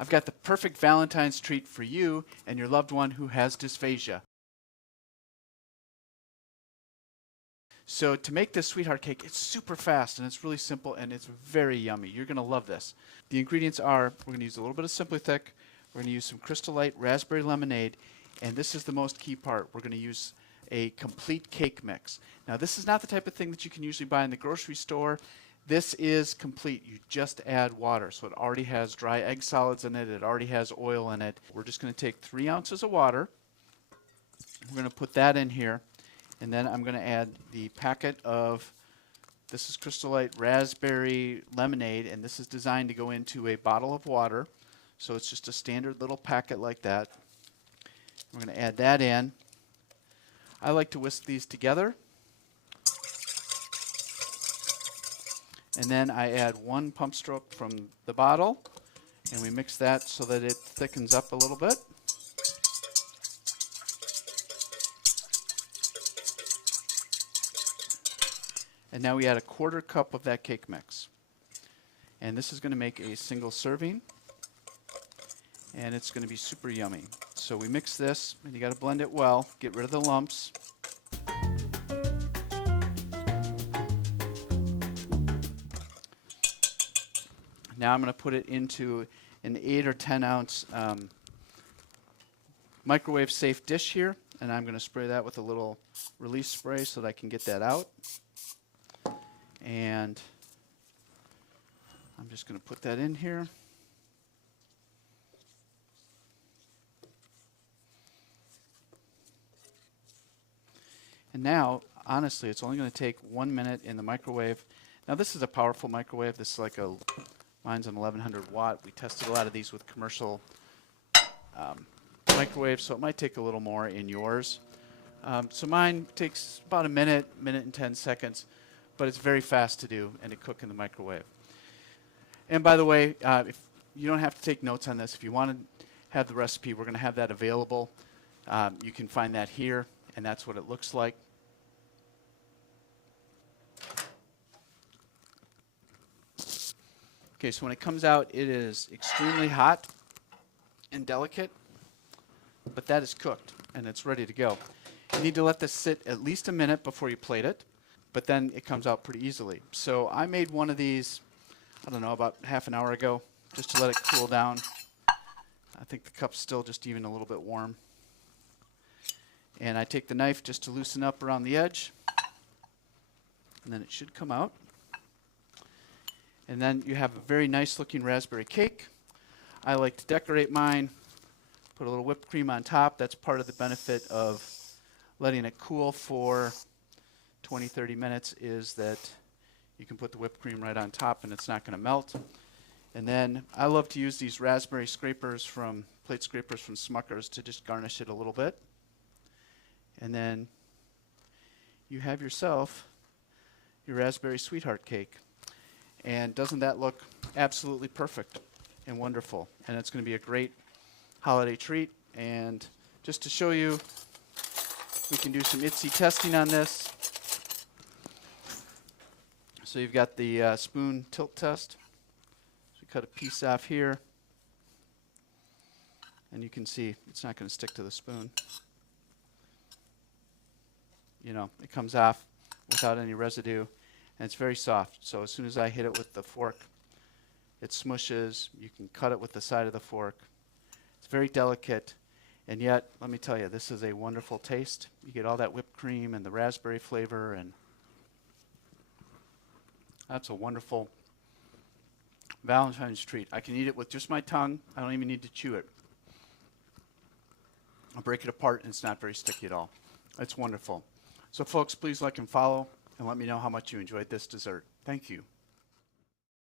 I've got the perfect Valentine's treat for you and your loved one who has dysphagia. So to make this sweetheart cake, it's super fast and it's really simple and it's very yummy. You're going to love this. The ingredients are, we're going to use a little bit of SimplyThick, we're going to use some Crystal Light raspberry lemonade, and this is the most key part. We're going to use a complete cake mix. Now this is not the type of thing that you can usually buy in the grocery store. This is complete. You just add water. So it already has dry egg solids in it. It already has oil in it. We're just going to take 3 ounces of water. We're going to put that in here. And then I'm going to add the packet of, this is Crystal Light raspberry lemonade, and this is designed to go into a bottle of water. So it's just a standard little packet like that. We're going to add that in. I like to whisk these together. And then I add 1 pump stroke from the bottle, and we mix that so that it thickens up a little bit. And now we add a 1/4 cup of that cake mix. And this is going to make a single serving, and it's going to be super yummy. So we mix this, and you got to blend it well, get rid of the lumps. Now I'm going to put it into an 8 or 10 ounce microwave safe dish here, and I'm going to spray that with a little release spray so that I can get that out. And I'm just going to put that in here. And now, honestly, it's only going to take 1 minute in the microwave. Now this is a powerful microwave. This is like mine's an 1100 watt. We tested a lot of these with commercial microwaves, so it might take a little more in yours. So mine takes about a minute and 10 seconds, but it's very fast to do and to cook in the microwave. And by the way, if you don't have to take notes on this. If you want to have the recipe, we're going to have that available. You can find that here, and that's what it looks like. Okay, so when it comes out, it is extremely hot and delicate, but that is cooked and it's ready to go. You need to let this sit at least a minute before you plate it, but then it comes out pretty easily. So I made one of these, I don't know, about half an hour ago, just to let it cool down. I think the cup's still just even a little bit warm. And I take the knife just to loosen up around the edge, and then it should come out. And then you have a very nice looking raspberry cake. I like to decorate mine, put a little whipped cream on top. That's part of the benefit of letting it cool for 20-30 minutes, is that you can put the whipped cream right on top and it's not going to melt. And then I love to use these raspberry scrapers plate scrapers from Smucker's to just garnish it a little bit. And then you have yourself your raspberry sweetheart cake. And doesn't that look absolutely perfect and wonderful? And it's going to be a great holiday treat. And just to show you, we can do some ITSE testing on this. So you've got the spoon tilt test. So we cut a piece off here. And you can see it's not going to stick to the spoon. You know, it comes off without any residue. And it's very soft, so as soon as I hit it with the fork, it smushes. You can cut it with the side of the fork. It's very delicate, and yet, let me tell you, this is a wonderful taste. You get all that whipped cream and the raspberry flavor, and that's a wonderful Valentine's treat. I can eat it with just my tongue. I don't even need to chew it. I'll break it apart, and it's not very sticky at all. It's wonderful. So folks, please like and follow, and let me know how much you enjoyed this dessert. Thank you.